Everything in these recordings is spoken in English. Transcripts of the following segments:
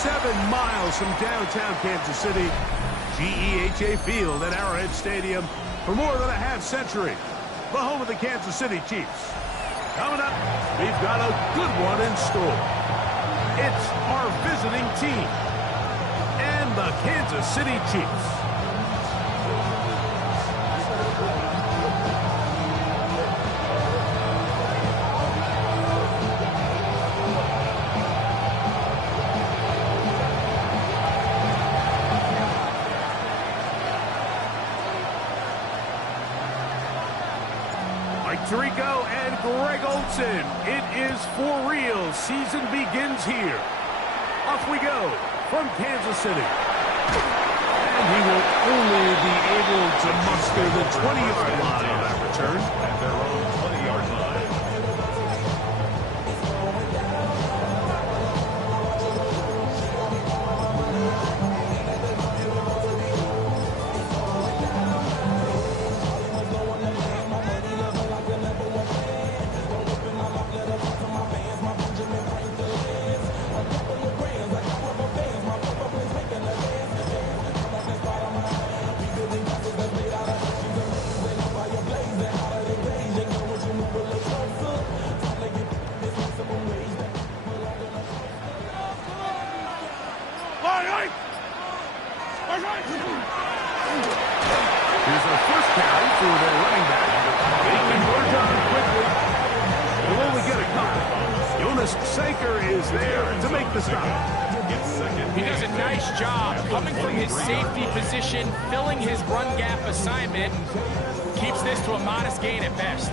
7 miles from downtown Kansas City, GEHA Field at Arrowhead Stadium for more than a half-century. The home of the Kansas City Chiefs. Coming up, we've got a good one in store. It's our visiting team and the Kansas City Chiefs. Tirico and Greg Olsen. It is for real. Season begins here. Off we go from Kansas City. And he will only be able to muster the 20-yard line on that return. At their own 20-yard line. Here's our first carry for their running back. They can work on it quickly. They'll only get a couple. Jonas Sanker is there to make the stop. He does a nice job coming from his safety position, filling his run gap assignment, keeps this to a modest gain at best.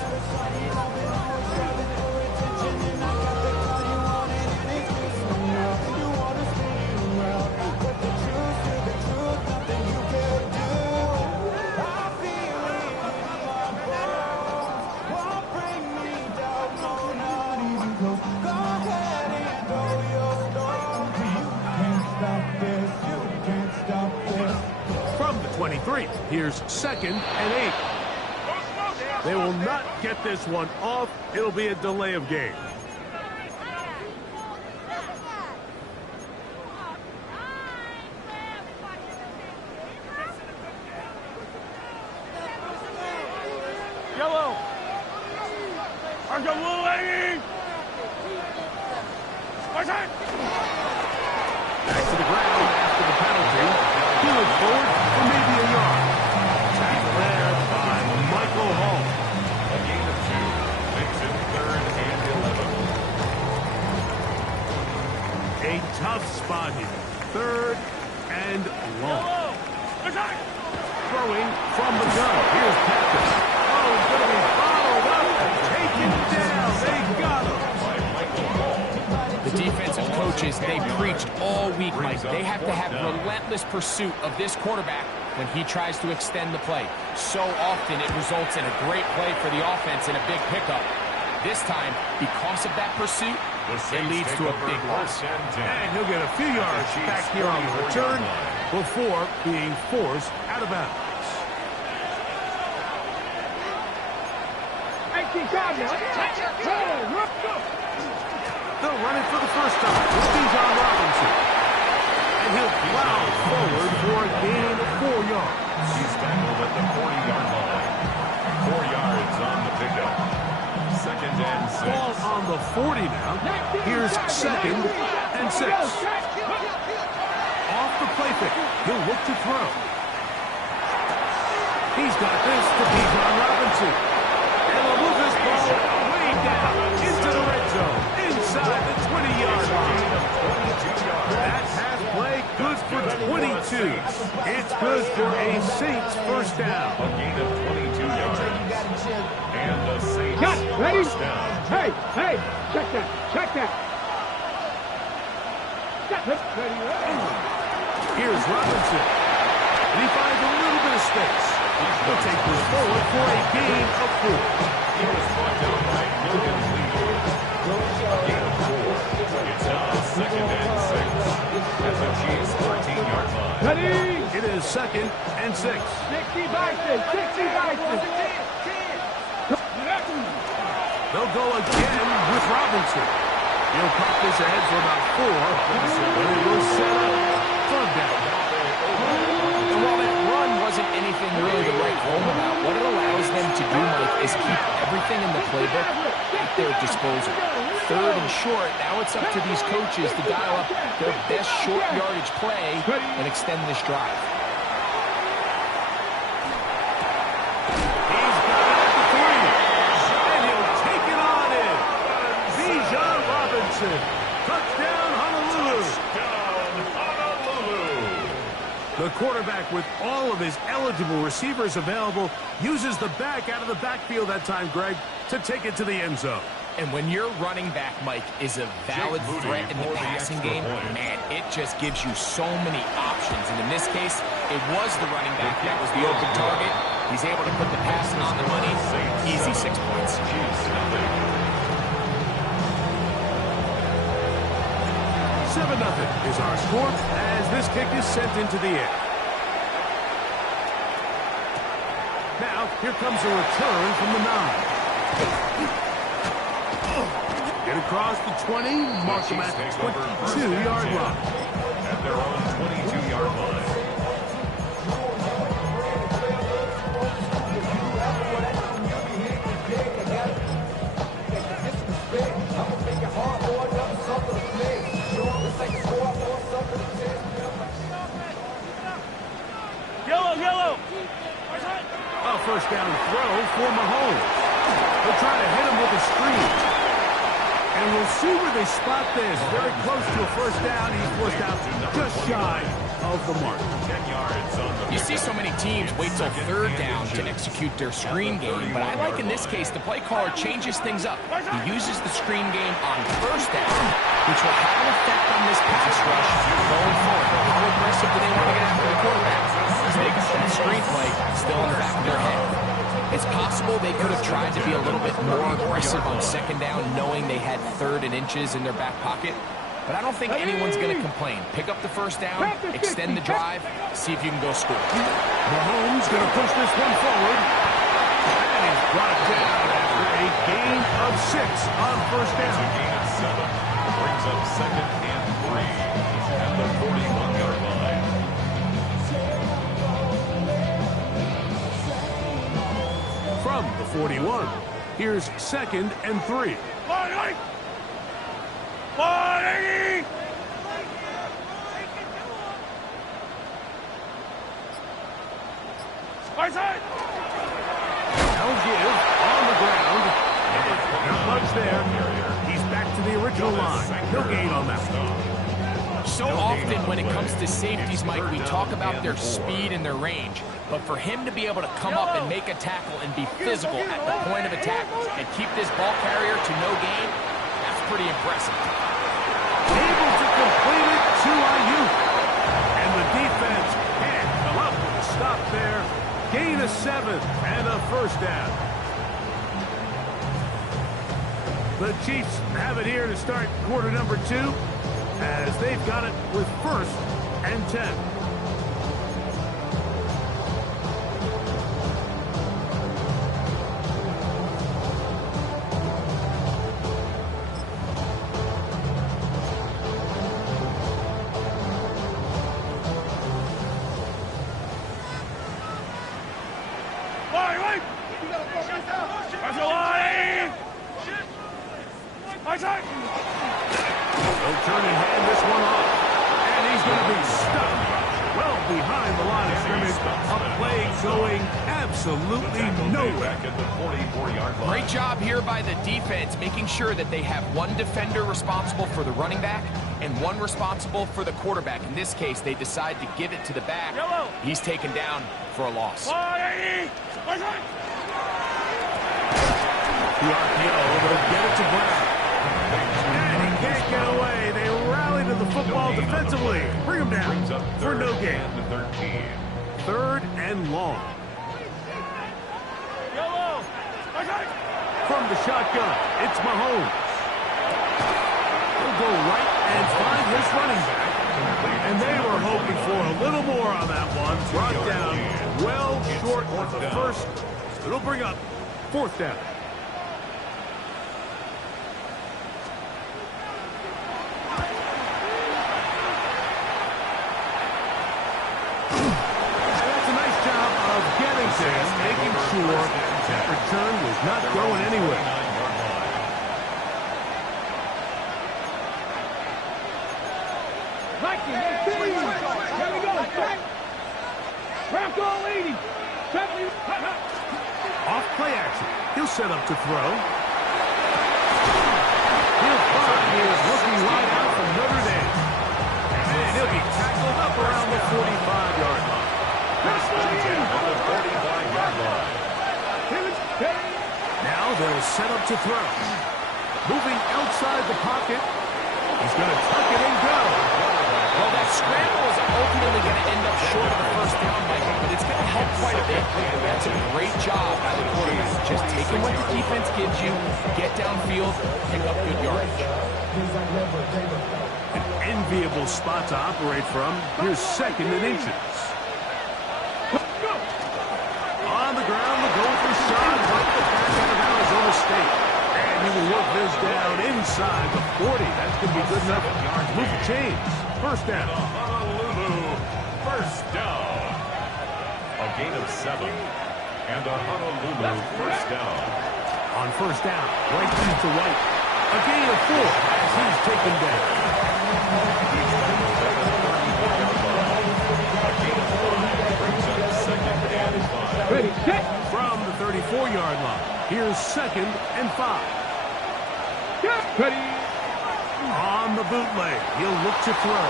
From the 23, here's 2nd and 8. They will not get this one off. It'll be a delay of game. Yellow. Back to the ground after the penalty. He looks forward for maybe a yard. Tackle there by Michael Hall. A gain of 2. Makes it 3rd and 11. A tough spot here. 3rd and long. Throwing from the gun. Here's Patrick. Oh, he's going to be followed up and taken down. They got him. The defensive coaches, they preached all week, Mike. They have to have relentless pursuit of this quarterback when he tries to extend the play. So often it results in a great play for the offense and a big pickup. This time, because of that pursuit, it leads to a big loss. And he'll get a few yards back here on the return before being forced out of bounds. They'll run it for the first time. This is on Robinson. And he'll plow forward for a gain of 4 yards. He's tackled at the 40-yard line. 4 yards on the pickup. 2nd and 6. Ball on the 40 now. Here's 2nd and 6. Off the play fake. He'll look to throw. He's got this to Bijan Robinson. And he'll move this ball way down into the red zone. Inside the 20-yard line. That pass play good for 22. It's good for a Saints first down. A gain of 22 yards. And the Saints ready? first down. Hey, check that. Here's Robinson. And he finds a little bit of space. He'll take this forward for a gain of 4. He was brought down by Williams Lee. A gain of 4. It's now 2nd and 6. At the Chiefs' 14-yard line. Ready? It is 2nd and 6. 60 Bison. They'll go again with Robinson. He'll pop this ahead for about 4, but it will in short, now it's up to these coaches to dial up their best short yardage play and extend this drive. He's got it at the 3. And he'll take it on in. Bijan Robinson. Touchdown, Honolulu. The quarterback, with all of his eligible receivers available, uses the back out of the backfield that time, Greg, to take it to the end zone. And when your running back, Mike, is a valid threat in the passing game, man, it just gives you so many options. And in this case, it was the running back that was the open target. He's able to put the passing on the money. Easy 6 points. 7-0 is our score as this kick is sent into the air. Now, here comes a return from the 9. Get across the 20, mark him at the 22-yard line. At their own 22-yard line. Yellow. A first down throw for Mahomes. They'll try to hit him with a screen. And we'll see where they spot this. Very close to a first down. He's forced out just shy of the mark. 10 yards on the You see so many teams wait till third down to execute their screen game, but I like in this case the play caller changes things up. He uses the screen game on first down, which will have an effect on this pass rush going forward. How aggressive do they want to get after the quarterback? They got that screen play still in the back of their head. It's possible they could have tried to be a little bit more aggressive on second down, knowing they had 3rd and inches in their back pocket. But I don't think anyone's going to complain. Pick up the first down, extend the drive, see if you can go score. Mahomes going to push this one forward. And he's brought down after a gain of 6 on first down. gain of 7. Brings up 2nd and 3 at the 41-yard line. From the 41, here's 2nd and 3. Now give on the ground. Not much there. He's back to the original line. No gain on that. So often when it comes to safeties, Mike, we talk about their speed and their range. But for him to be able to come up and make a tackle and be physical at the point of attack and keep this ball carrier to no gain, that's pretty impressive. Able to complete it to Ayuk. And the defense can't come up with a stop there. Gain of 7 and a first down. The Chiefs have it here to start quarter number 2 as they've got it with 1st and 10. They'll turn and hand this one off. And he's going to be stuck well behind the line of scrimmage. A play going absolutely nowhere. Back at the 44-yard line. Great job here by the defense, making sure that they have one defender responsible for the running back and one responsible for the quarterback. In this case, they decide to give it to the back. He's taken down for a loss. The RPO, they'll get it to Brown. And he can't get away. They rally to the football defensively. Bring him down for no gain. 3rd and long. From the shotgun, it's Mahomes. He'll go right and find his running back. And they were hoping for a little more on that one. Brought down well short of the first. It'll bring up 4th down. Making sure that return was not going anywhere. Mikey, here we go. Check. Crack all 80. Off play action. He'll set up to throw. He'll find his rookie wideout from Notre Dame. And he'll be tackled up around the 45-yard line. First and 10 on the 45-yard line. Now they'll set up to throw. Moving outside the pocket. He's going to tuck it and go. Well, that scramble is ultimately going to end up short of the first down, Michael, but it's going to help quite a bit. That's a great job by the quarterback. Just taking what the defense gives you, get downfield, pick up good yardage. An enviable spot to operate from. Here's second and inches. On the ground, the goal for Sean, like the back out of Arizona State. And he will work this down inside the 40. That's going to be good enough. Move the chains. First down. Honolulu, first down. A gain of 7. And a Honolulu first down. On first down, right feet to White. A gain of 4 as he's taken down. A gain of 5 brings up second and 5. Ready, set. From the 34-yard line, here's second and 5. Ready. On the bootleg, he'll look to throw.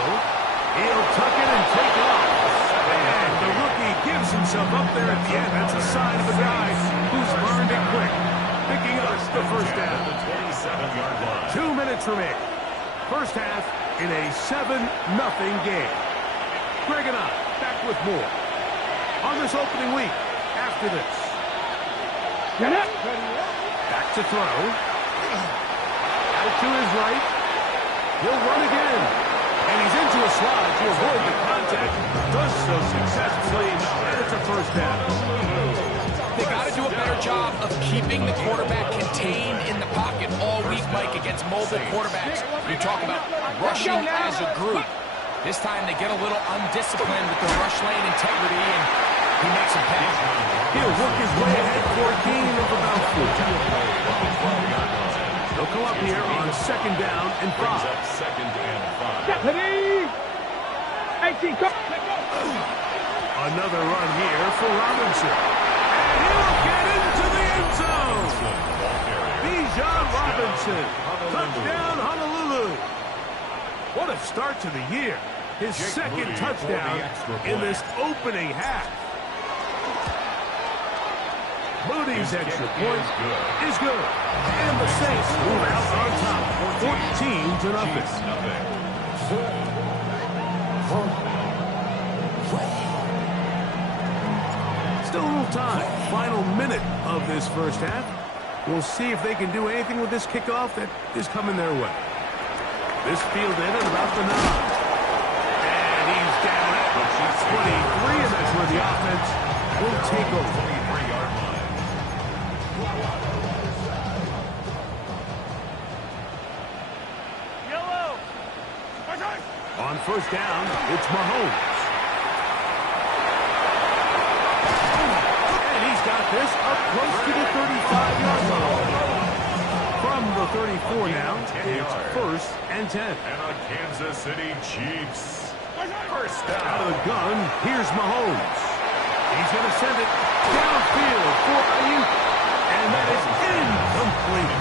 He'll tuck it and take off. And the rookie gives himself up there at the end. That's a sign of a guy who's learned it quick. Picking up the first down. The 27-yard line. 2 minutes remaining. First half in a 7-0 game. Greg and I back with more on this opening week after this. Get up. Back to throw. Out to his right. He'll run again. And he's into a slide to avoid the contact. Does so successfully. And it's a first down. They got to do a better job of keeping the quarterback contained in the pocket all week, Mike, against mobile quarterbacks. You talk about rushing as a group. This time they get a little undisciplined with the rush lane integrity, and he makes a pay. He'll work his way ahead for a gain of about 4. He'll come up here on second down and 5. Brings up second and 5. Ready. 18, come. Another run here for Robinson. And he'll get into the end zone. Bijan Robinson. Touchdown, Honolulu. What a start to the year. His second touchdown in this opening half. Moody's extra point is good. And the Saints move out on top, 14-0. Still a little time. Final minute of this first half. We'll see if they can do anything with this kickoff that is coming their way. This field in at about the 9. And he's down at 23, and that's where the offense will take over. 23-yard line. On first down, it's Mahomes. And he's got this up close to the 35-yard line. From the 34 now, it's first and 10. And a Kansas City Chiefs. First down. Out of the gun, here's Mahomes. He's going to send it downfield for Ayuk. And that is incomplete.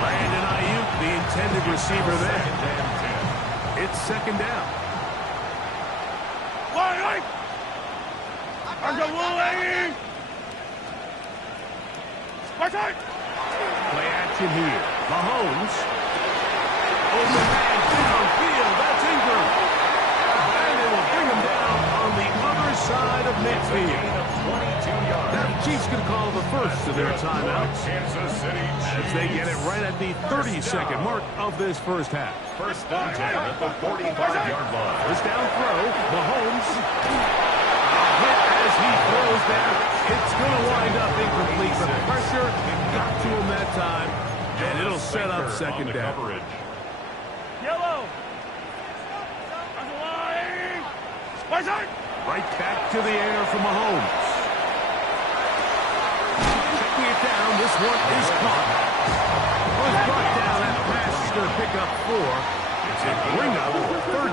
Brandon Ayuk, the intended receiver there. It's second down. Play action here. Mahomes. Open man downfield. That's Ingram. And it will bring him down on the other side of midfield. Now the Chiefs going to call the first of their timeouts. Kansas City Chiefs. As they get it right at the 30-second mark of this first half. First and 10 at the 45-yard line. First down throw. Mahomes. Hit as he throws there. It's going to wind up incomplete, but the pressure got to him that time, and it'll set up second down. Coverage. Yellow. Right back to the air for Mahomes. Checking it down. This one is caught. Was brought down at pass. He's going to pick up 4. It's a bring up. Third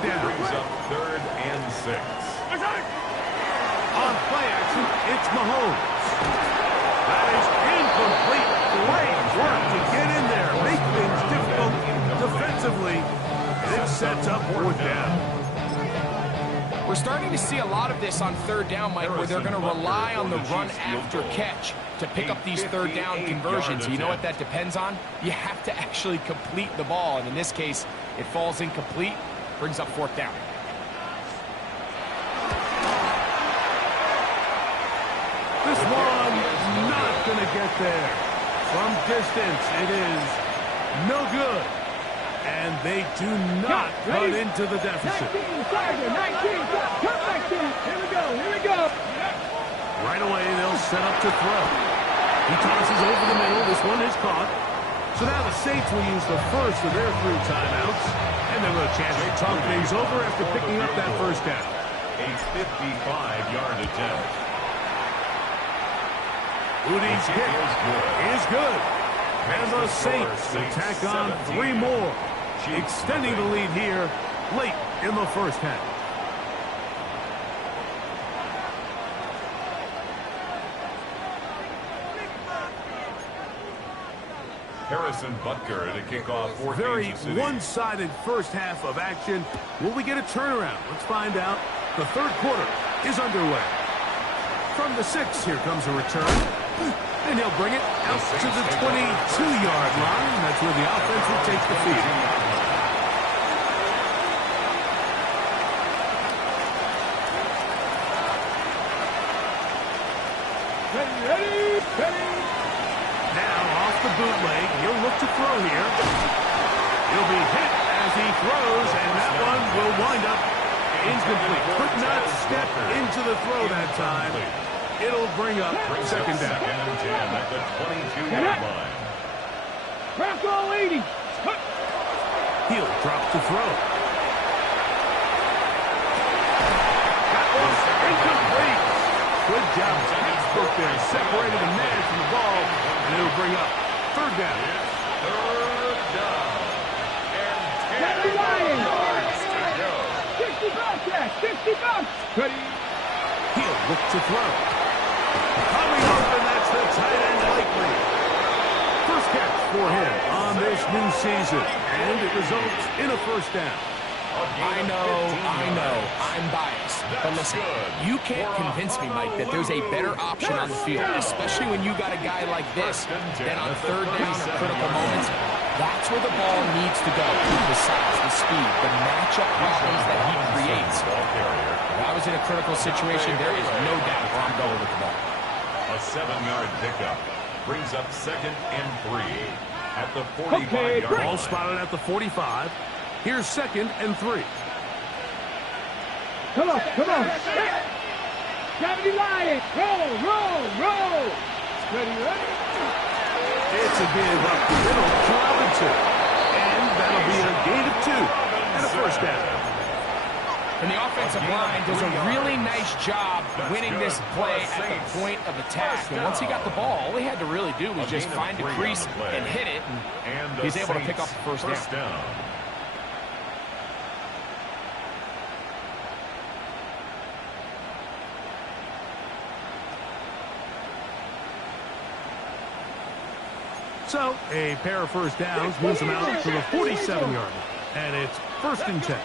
down. We're starting to see a lot of this on third down, Mike, where they're going to rely on the run after catch to pick up these third down conversions. You know what that depends on? You have to actually complete the ball, and in this case, it falls incomplete, brings up fourth down. This one not going to get there. From distance, it is no good. And they do not cut into the deficit. 19, Tiger, 19, cut back to it. Here we go, here we go. Right away, they'll set up to throw. He tosses over the middle. This one is caught. So now the Saints will use the first of their 3 timeouts. And they'll have a chance to talk things over after picking up that first down. A 55-yard attempt. Udi's kick is good. And the Saints will tack on 3 more, extending the lead here late in the first half. Harrison Butker to kick off for Very Kansas City. one-sided first half of action. Will we get a turnaround? Let's find out. The third quarter is underway. From the 6, here comes a return. And he'll bring it out to the 22-yard line. That's where the offense will take the field. Ready. Now off the bootleg, he'll look to throw here. He'll be hit as he throws, and that one will wind up incomplete. Could not step into the throw that time. It'll bring up second down. Second and 10 at the 22-yard line. Crack all 80. He'll drop to throw. That was incomplete. Good job. Spoke there. Separated the man from the ball, and it'll bring up third down. Third down. And 10 Daddy Lion. yards to go. 60 bucks, Jack. 60 bucks. Ready. He'll look to throw. Coming open, that's the tight end likely. First catch for him on this new season, and it results in a first down. I know, I'm biased. But listen, you can't convince me, Mike, that there's a better option on the field, especially when you got a guy like this, then on third down or critical moments, that's where the ball needs to go. The size, the speed, the matchup problems that he creates. If I was in a critical situation, there is no doubt where I'm going with the ball. A 7-yard pickup brings up second and 3 at the 45-yard Ball line. spotted at the 45. Here's second and 3. Come on. Gravity Lion. Roll. Ready. It's a give up the middle to Robinson. And that'll be a gain of 2 and a first down. And the offensive line does a really nice job winning this play at the point of attack. And once he got the ball, all he had to really do was just find a crease and hit it. And he's able to pick up the first down. So, a pair of first downs moves them out to the 47-yard line. And it's first and 10.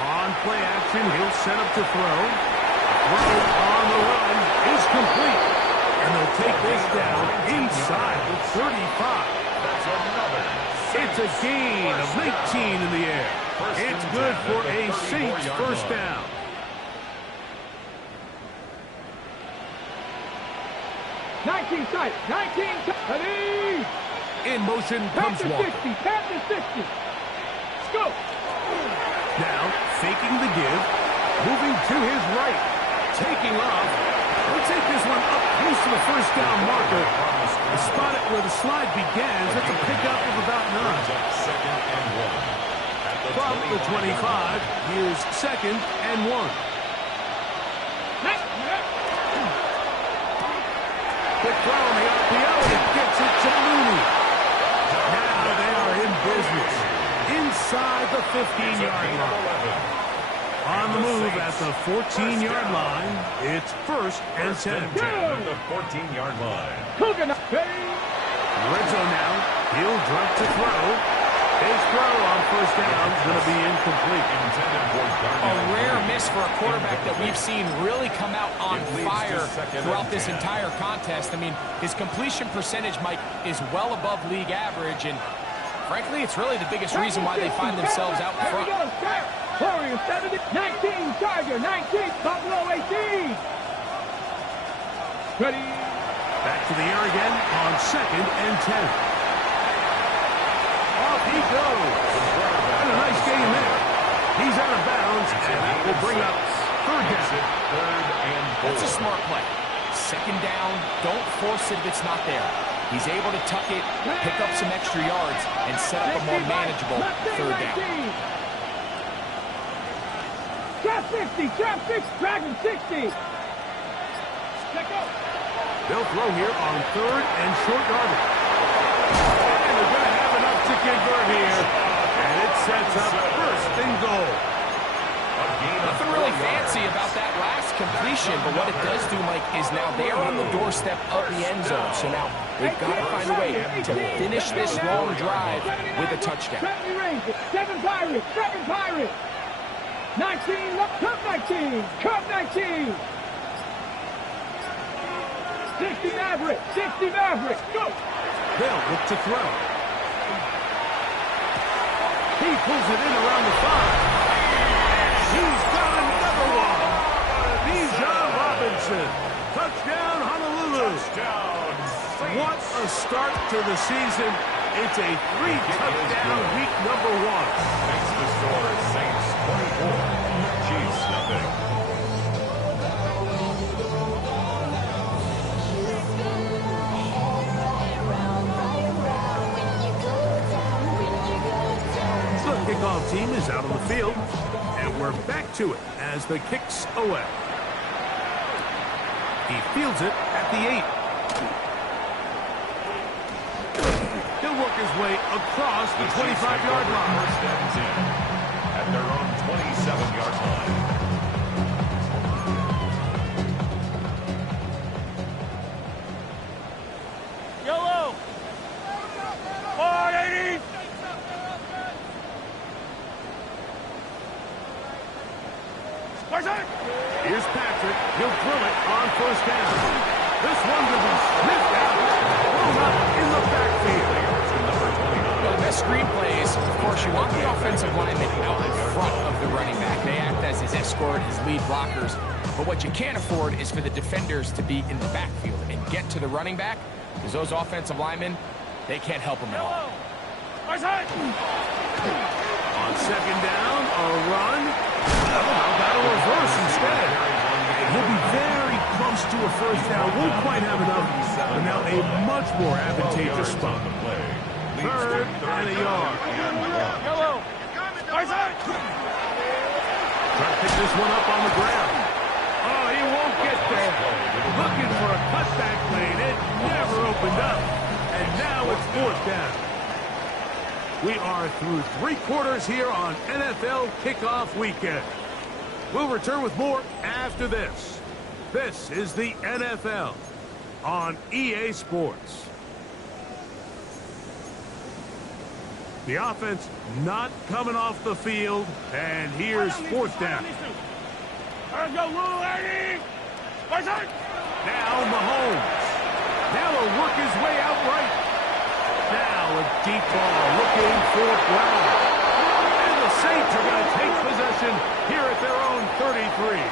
On play action, he'll set up to throw. Throw on the run is complete. And they'll take this down inside the 35. It's a gain of 19 in the air. It's good for a Saints first down. Ready. In motion comes Walker. Panther 60. Let's go. Now, faking the give, moving to his right, taking off. He'll take this one up close to the first down marker. Spot it where the slide begins. That's a pickup of about 9. Second and 1. From the 25, here's second and 1. Quick throw on the RPO, and it gets it to Mooney. Now they are in business. Inside the 15-yard line. On the move at the 14-yard line, it's first and 10. At the 14-yard line. Coconut. Red zone now. He'll drop to throw. His throw on first down is going to be incomplete. A rare miss for a quarterback that we've seen really come out on fire throughout this entire contest. I mean, his completion percentage, Mike, is well above league average, and frankly, it's really the biggest reason why they find themselves out in front. Warriors 70, 19, Charger 19, Buffalo 18. Ready. Back to the air again on 2nd and 10. Off he goes. And a nice gain there. He's out of bounds, and that will bring up 3rd down. That's a smart play. 2nd down, don't force it if it's not there. He's able to tuck it, pick up some extra yards, and set up a more manageable 3rd down. Trap 60, trap 6, Dragon 60. They'll throw here on 3rd and short yardage. And they're going to have enough to convert here. And it sets up 1st and goal. Nothing really fancy about that last completion, but what it does do, Mike, is now they're on the doorstep of the end zone. So now they've got to find a way to finish this long drive with a touchdown. 7 Pirates, 7 Pirates. 19, Cub 19, Cub 19. 60 Maverick, 60 Maverick, go! They'll look to throw. He pulls it in around the 5. He's got another one. Bijan Robinson. Touchdown, Honolulu. What a start to the season. It's a 3-touchdown week number 1. Makes the score Saints 24, Chiefs nothing. The kickoff team is out on the field, and we're back to it as the kick's away. He fields it at the 8. He'll work his way across the 25-yard line. 1st and 10 at their own 27-yard line. Yellow. 480. Here's Patrick. He'll throw it on 1st down. This one will be sniffed out. Thrown up in the backfield. Well, the best screenplays, of course, you want the offensive lineman out in front of the running back. They act as his escort, his lead blockers. But what you can't afford is for the defenders to be in the backfield and get to the running back, because those offensive linemen, they can't help him at all. On 2nd down, a run. How about a reverse instead? He'll be very close to a 1st down. Won't quite have enough. But now a much more advantageous spot. 3rd and a yard. Yellow. Try to pick this one up on the ground. Oh, he won't get there. Looking for a cutback lane. It never opened up. And now it's 4th down. We are through 3 quarters here on NFL Kickoff Weekend. We'll return with more after this. This is the NFL on EA Sports. The offense not coming off the field, and here's 4th down. Now Mahomes. Now he'll work his way out right. Now a deep ball looking for Brown. And the Saints are going to take possession here at their own 33.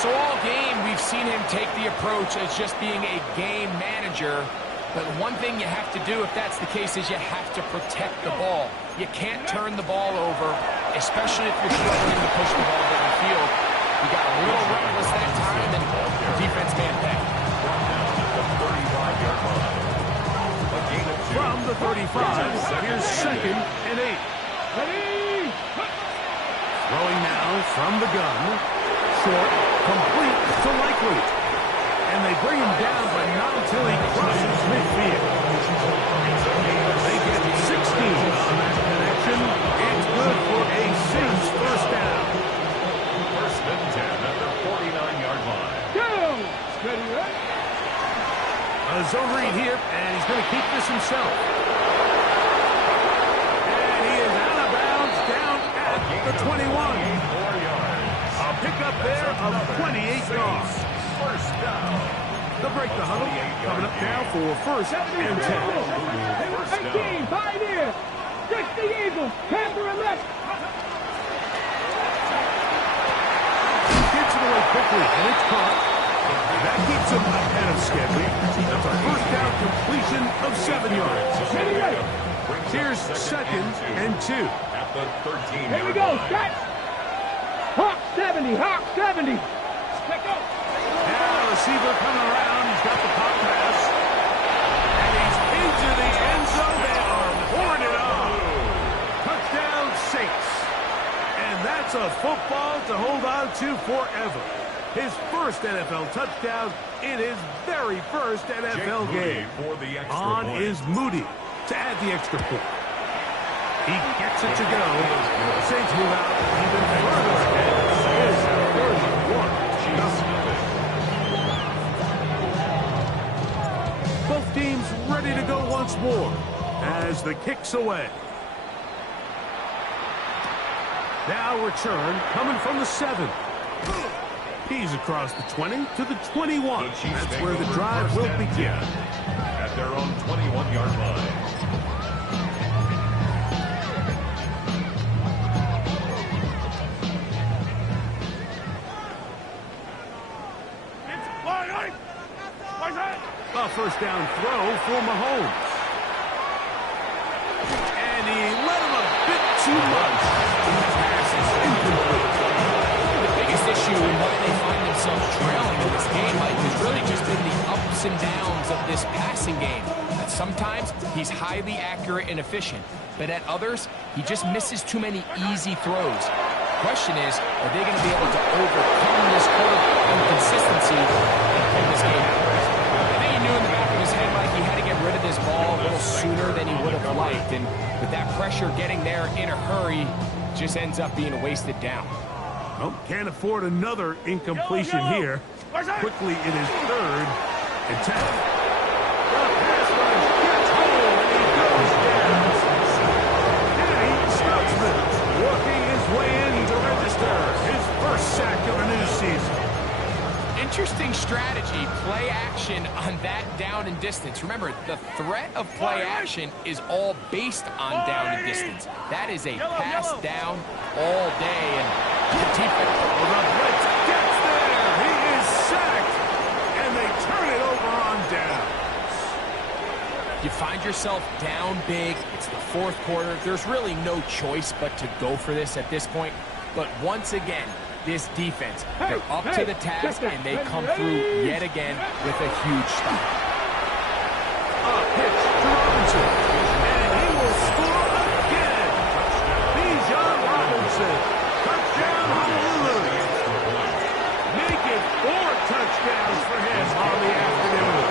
So all game, we've seen him take the approach as just being a game manager. But one thing you have to do, if that's the case, is you have to protect the ball. You can't turn the ball over, especially if you're struggling to push the ball down the field. You got a little reckless that time, and the defense can't pay. From the 35, here's 2nd and 8. Throwing now from the gun. Short, complete to Likely. And they bring him down, but not until he crosses midfield. They get 16 on that connection. It's good for a Saints 1st down. 1st and 10 at the 49-yard line. A zone read here, and he's going to keep this himself. there of 28 yards. First down. They'll break the huddle. Coming up now for first and 10. 18, Pioneer. 60 Eagles. Panther and left. Gets it away quickly, and it's caught. That keeps him ahead of schedule. That's a first down completion of 7 yards. Here's second and 2. At the 13-yard Here we go. line. Set. Hawk 70. Hawk 70. Let's go. Now receiver coming around. He's got the pop pass. And he's into the end zone. They are pouring it on. Touchdown Saints. And that's a football to hold on to forever. His first NFL touchdown in his very first NFL game. For the extra On point. is Moody to add the extra point. He gets it to go. The Saints move out even further ahead. It is 31. Both teams ready to go once more as the kick's away. Now return coming from the 7. He's across the 20 to the 21. That's where the drive will begin. At their own 21-yard line. A first down throw for Mahomes. And he let him a bit too much. Pass is incomplete. The biggest issue and why they find themselves trailing in this game, Mike, has really just been the ups and downs of this passing game. That sometimes he's highly accurate and efficient, but at others, he just misses too many easy throws. The question is, are they going to be able to overcome this quarterback inconsistency and pull this game out? I think he knew in the back of his head, Mike, he had to get rid of this ball a little sooner than he would have liked, and with that pressure getting there in a hurry, just ends up being a wasted down. Well, can't afford another incompletion here. Quickly it is third and 10. The pass rush gets home and he goes down. Danny Stutzman working his way in to register his first sack of the new season. Interesting strategy, play action on that down and distance. Remember, the threat of play action is all based on down and distance. That is a pass down all day, and the defense. Well, the blitz gets there. He is sacked, and they turn it over on downs. You find yourself down big. It's the fourth quarter. There's really no choice but to go for this at this point. But once again, this defense, they're up to the task, and they come through yet again with a huge stop. A pitch to Robinson, and he will score again. Bijan Robinson, touchdown Honolulu. Make it 4 touchdowns for him on the afternoon.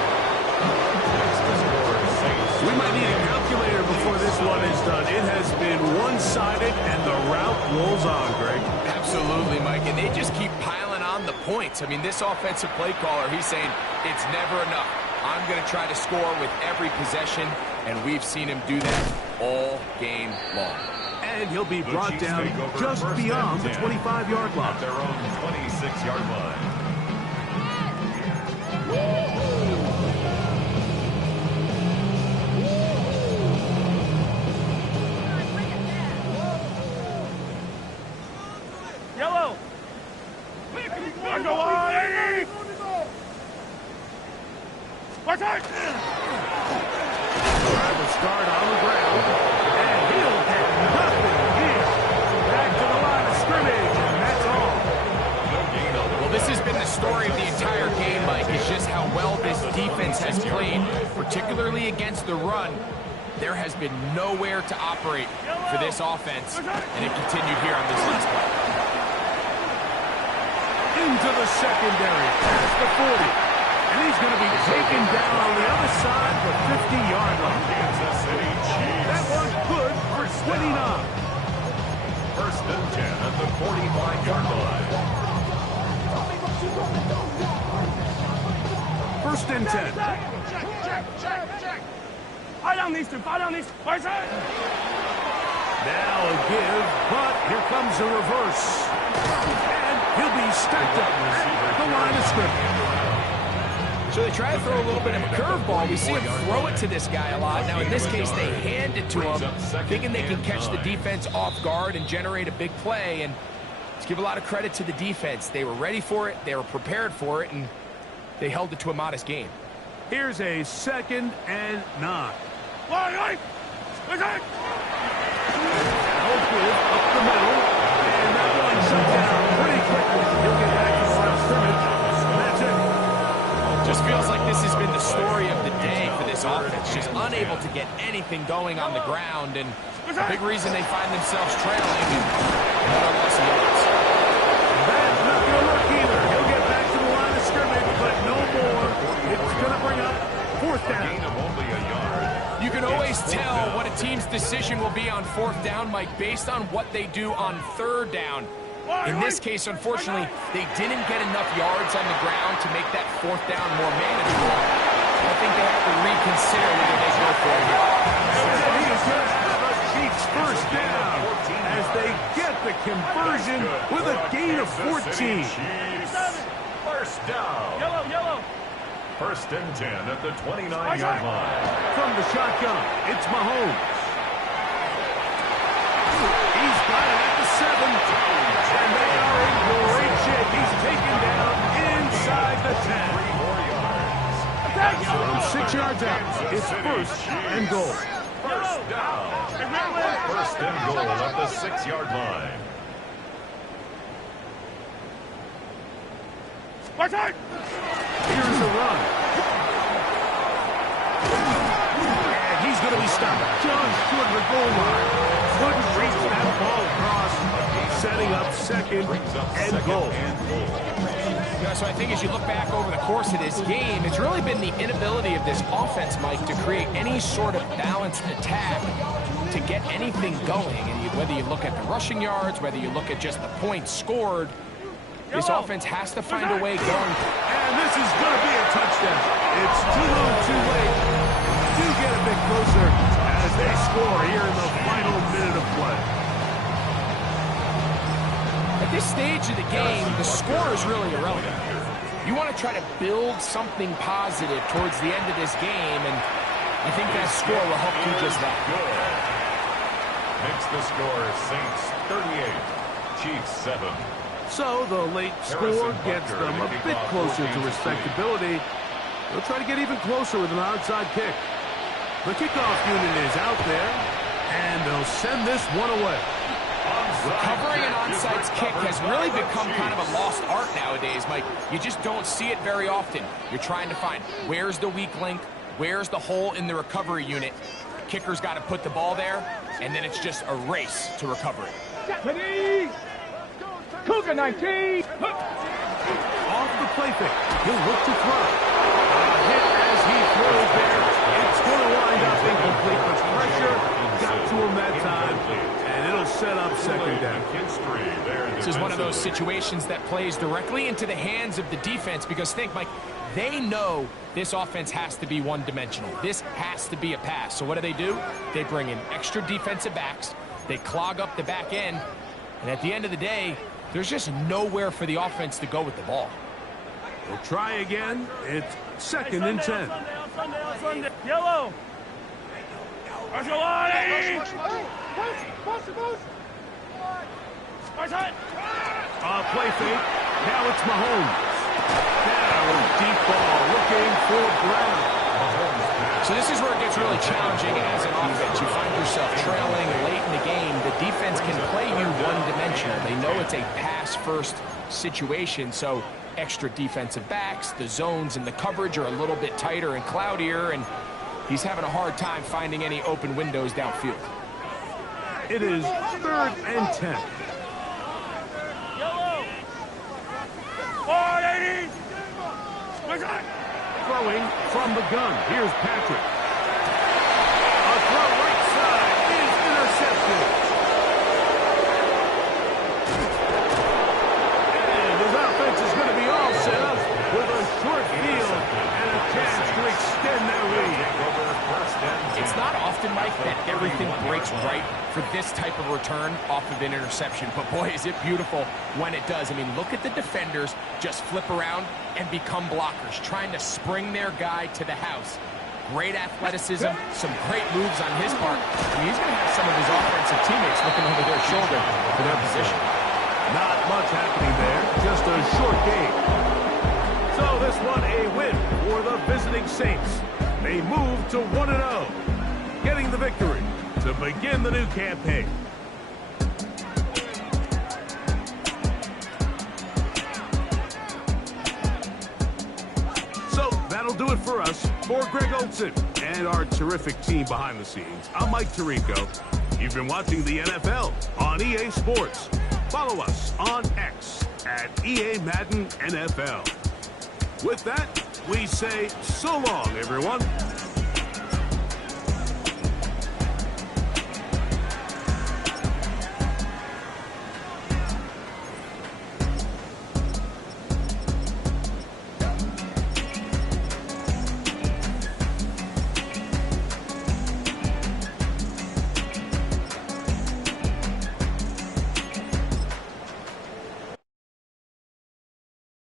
We might need a calculator before this one is done. It has been one-sided, and the route rolls on, Greg. Absolutely, Mike, and they just keep piling on the points. I mean, this offensive play caller, he's saying it's never enough. I'm going to try to score with every possession, and we've seen him do that all game long. And he'll be brought down just beyond the 25-yard line. At their own 26-yard line. Yellow. Driver start on the ground, and he'll get nothing here. Back to the line of scrimmage, and that's all. Well, this has been the story of the entire game, Mike, is just how well this defense has played, particularly against the run. There has been nowhere to operate for this offense, and it continued here on this last play. Into the secondary, past the 40. And he's going to be taken down on the other side for 50-yard line. Kansas City Chiefs. That one's good for 29. First and 10 at the 45-yard line. First and 10. Check. Fight on these two. Now a give, but here comes comes a reverse. And he'll be stacked up at the line of scrimmage. So they try to throw a little bit of a curveball. We see him throw it to this guy a lot. Now, in this case, they hand it to him, thinking they can catch the defense off guard and generate a big play. And let's give a lot of credit to the defense. They were ready for it, they were prepared for it, and they held it to a modest game. Here's a 2nd and 9. Up the middle, and that one shut down pretty quickly. He'll get back to the line of scrimmage, and that's it. Just feels like this has been the story of the day for this offense. Just unable to get anything going on the ground, and a big reason they find themselves trailing and another loss of yards. That's not going to work either. He'll get back to the line of scrimmage, but no more. It's going to bring up 4th down. Gain of only a yard. You can always tell what a team's decision will be on 4th down, Mike, based on what they do on 3rd down. In this case, unfortunately, they didn't get enough yards on the ground to make that 4th down more manageable. I think they have to reconsider whether they go for it here. He is going to have a Chiefs 1st down as they get the conversion with a gain of 14. 1st down. Yellow. 1st and 10 at the 29-yard line. From the shotgun, it's Mahomes. He's got it at the 7. And they are in great shape. He's taken down inside the 10. 3 more yards. From 6 yards out, it's 1st and goal. 1st down. 1st and goal at the 6-yard line. Here's the run. And he's going to be stopped just short of the goal line. Couldn't reach that ball across. Setting up 2nd and goal. Yeah, so I think as you look back over the course of this game, it's really been the inability of this offense, Mike, to create any sort of balanced attack to get anything going. And whether you look at the rushing yards, whether you look at just the points scored, this offense has to find a way going. And this is going to be a touchdown. It's too little, too late. Do get a bit closer as they score here in the final minute of play. At this stage of the game, the score is really irrelevant. You want to try to build something positive towards the end of this game, and I think that score will help do just that. Makes the score Saints 38, Chiefs 7. So the late score gets them a bit closer to respectability. They'll try to get even closer with an onside kick. The kickoff unit is out there, and they'll send this one away. Recovering an onside kick has really become kind of a lost art nowadays, Mike. You just don't see it very often. You're trying to find where's the weak link, where's the hole in the recovery unit. The kicker's got to put the ball there, and then it's just a race to recover it. Ready? Cougar 19. Off the play fake. He'll look to throw. A hit as he throws there. It's going to wind up incomplete, but pressure got to him that time, and it'll set up 2nd down. This is one of those situations that plays directly into the hands of the defense because think, Mike, they know this offense has to be one-dimensional. This has to be a pass. So what do? They bring in extra defensive backs. They clog up the back end. And at the end of the day, there's just nowhere for the offense to go with the ball. We'll try again. It's 2nd and 10. Yellow. Play fake. Now it's Mahomes. Down, deep ball, looking for Brown. So this is where it gets really challenging as an offense. You find yourself trailing late in the game. The defense can play you one-dimensional. They know it's a pass-first situation, so extra defensive backs, the zones and the coverage are a little bit tighter and cloudier, and he's having a hard time finding any open windows downfield. It is 3rd and 10. Yellow. 480. Throwing from the gun. Here's Patrick. A throw right side is intercepted. And his offense is going to be all set up with a short field and a chance to extend their lead. It's not often often, Mike, that everything breaks right for this type of return off of an interception. But, boy, is it beautiful when it does. I mean, look at the defenders just flip around and become blockers, trying to spring their guy to the house. Great athleticism, some great moves on his part. I mean, he's going to have some of his offensive teammates looking over their shoulder for their position. Not much happening there, just a short game. So this one a win for the visiting Saints. They move to 1-0, getting the victory to begin the new campaign. So that'll do it for us. For Greg Olson and our terrific team behind the scenes, I'm Mike Tirico. You've been watching the NFL on EA Sports. Follow us on X at EA Madden NFL. With that, we say so long, everyone.